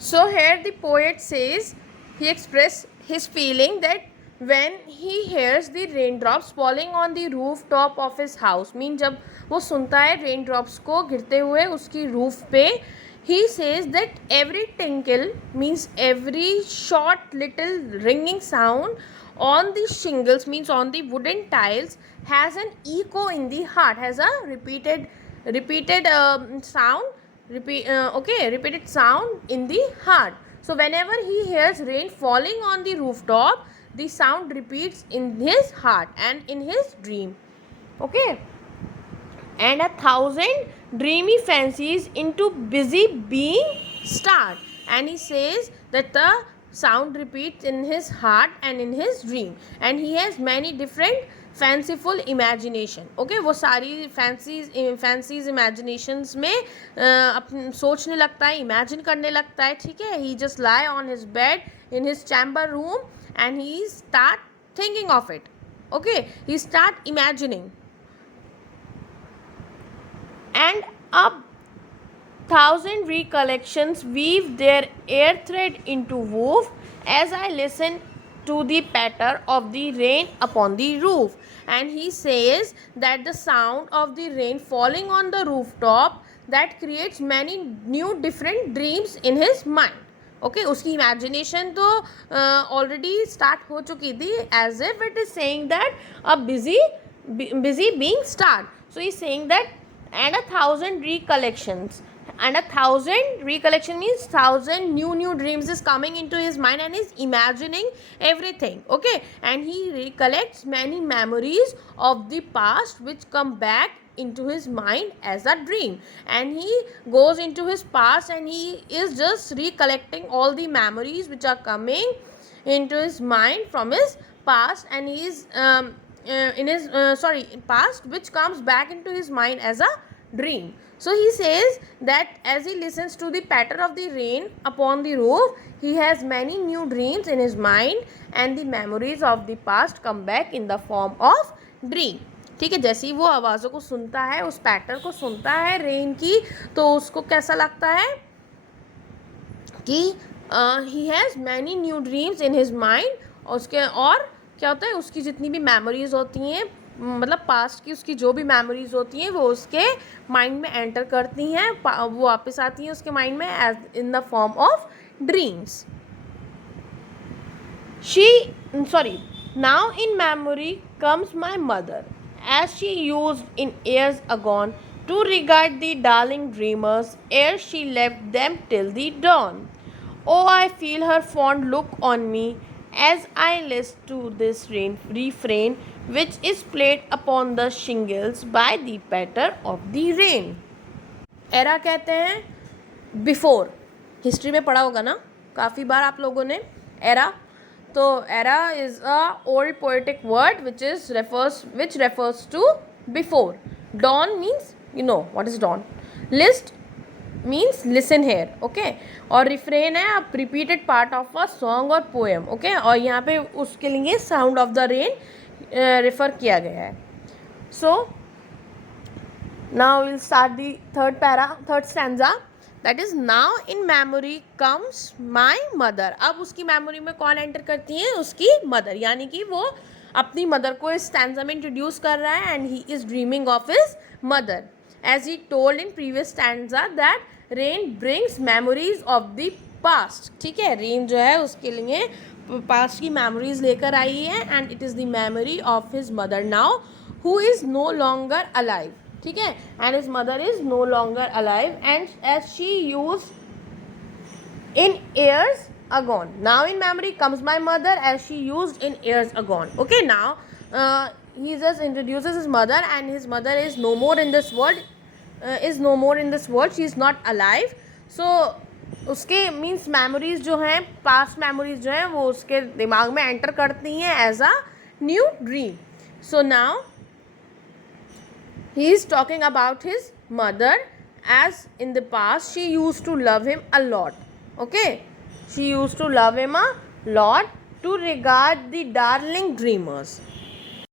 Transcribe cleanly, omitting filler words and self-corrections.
So here the poet says, he expressed his feeling that when he hears the raindrops falling on the rooftop of his house, mean जब वो सुनता है raindrops को गिरते हुए उसकी roof पे, he says that every tinkle means every short little ringing sound on the shingles, means on the wooden tiles, has an echo in the heart, has a repeated sound, repeated sound in the heart. So whenever he hears rain falling on the rooftop, the sound repeats in his heart and in his dream. Okay, and 1,000 dreamy fancies into busy being start. And he says that the sound repeats in his heart and in his dream, and he has many different fanciful imagination. Okay, वो सारी fancies imaginations में सोचने लगता है, imagine करने लगता है. ठीक है, he just lie on his bed in his chamber room and he start thinking of it. Okay, he start imagining, and 1,000 recollections weave their air thread into woof as I listen to the patter of the rain upon the roof. And he says that the sound of the rain falling on the rooftop that creates many new different dreams in his mind. Okay, उसकी imagination तो already start हो चुकी थी, as if it is saying that a busy being start. So he's saying that, and 1,000 recollections, and 1,000 recollection means 1,000 new dreams is coming into his mind and he's imagining everything. Okay, and he recollects many memories of the past which come back into his mind as a dream, and he goes into his past and he is just recollecting all the memories which are coming into his mind from his past, and he is in his past, which comes back into his mind as a dream. So he says that as he listens to the patter of the rain upon the roof, he has many new dreams in his mind and the memories of the past come back in the form of dream. ठीक है, जैसे ही वो आवाज़ों को सुनता है, उस pattern को सुनता है रेन की, तो उसको कैसा लगता है कि he has many new dreams in his mind. उसके और क्या होता है, उसकी जितनी भी मेमोरीज होती हैं, मतलब पास्ट की उसकी जो भी मेमोरीज होती हैं वो उसके माइंड में एंटर करती हैं, वो वापस आती हैं उसके माइंड में as in the form of dreams. Now in memory comes my mother, as she used in years agone to regard the darling dreamers ere she left them till the dawn. Oh, I feel her fond look on me as I listen to this refrain which is played upon the shingles by the patter of the rain. Era कहते हैं before. History में पढ़ा होगा ना काफ़ी बार आप लोगों ने एरा. तो era is a old poetic word which refers to before. Dawn means, you know what is dawn. List means listen here. Okay, और refrain है आप repeated part of a song और poem. Okay, और यहाँ पे उसके लिए sound of the rain refer किया गया है. So now we'll start the third stanza. That is, now in memory comes my mother. अब उसकी memory में कौन enter करती है, उसकी mother. यानी कि वो अपनी mother को इस stanza में introduce कर रहा है and he is dreaming of his mother. As he told in previous stanza that rain brings memories of the past. ठीक है, rain जो है उसके लिए past की memories लेकर आई है and it is the memory of his mother now who is no longer alive. ठीक है, and his mother is no longer alive and as she used in years agone. Now in memory comes my mother as she used in years agone. Okay, now he just introduces his mother and his mother is no more in this world. She is not alive. So उसके means memories जो हैं, past memories जो हैं वो उसके दिमाग में enter करती हैं as a new dream. So now he is talking about his mother as in the past she used to love him a lot. Okay, she used to love him a lot to regard the darling dreamers.